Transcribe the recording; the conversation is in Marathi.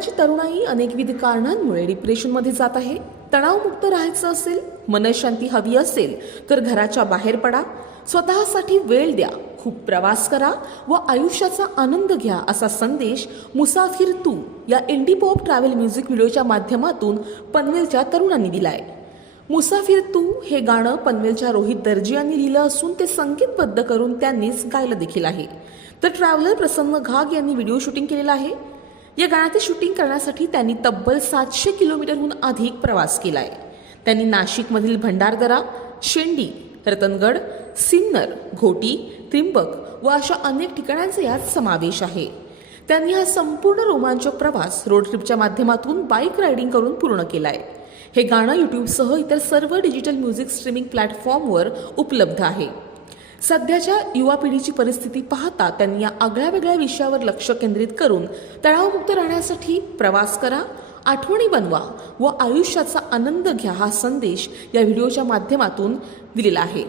सध्याची तरुणाई अनेकविध कारणांमुळे डिप्रेशनमध्ये जात आहे। तणावमुक्त राहायचं असेल, मनशांती हवी असेल तर घराच्या बाहेर पडा, स्वतःसाठी वेळ द्या, खूप प्रवास करा व आयुष्याचा आनंद घ्या असा संदेश मुसाफिर तू या इंडी पॉप ट्रॅव्हल म्युझिक व्हिडिओच्या माध्यमातून पनवेलच्या तरुणांनी दिलाय। मुसाफिर तू हे गाणं पनवेलच्या रोहित दर्जी यांनी लिहिलं असून ते संगीतबद्ध करून त्यांनीच गायलं देखील आहे। तर ट्रॅव्हलर प्रसन्न घाग यांनी व्हिडिओ शूटिंग केलेलं आहे। या गाण्याचे शूटिंग करण्यासाठी त्यांनी तब्बल 700 किलोमीटरहून अधिक प्रवास केलाय। त्यांनी नाशिकमधील भंडारदरा, शेंडी, रतनगड, सिन्नर, घोटी, त्रिंबक व अशा अनेक ठिकाणांचा यात समावेश आहे। त्यांनी हा संपूर्ण रोमांचक प्रवास रोड ट्रिपच्या माध्यमातून बाईक रायडिंग करून पूर्ण केलाय। हे गाणं यूट्यूबसह इतर सर्व डिजिटल म्युझिक स्ट्रीमिंग प्लॅटफॉर्मवर उपलब्ध आहे। सध्याच्या युवा पिढीची परिस्थिती पाहता त्यांनी या आगळ्यावेगळ्या विषयावर लक्ष केंद्रित करून तणावमुक्त राहण्यासाठी प्रवास करा, आठवणी बनवा व आयुष्याचा आनंद घ्या हा संदेश या व्हिडिओच्या माध्यमातून दिलेला आहे।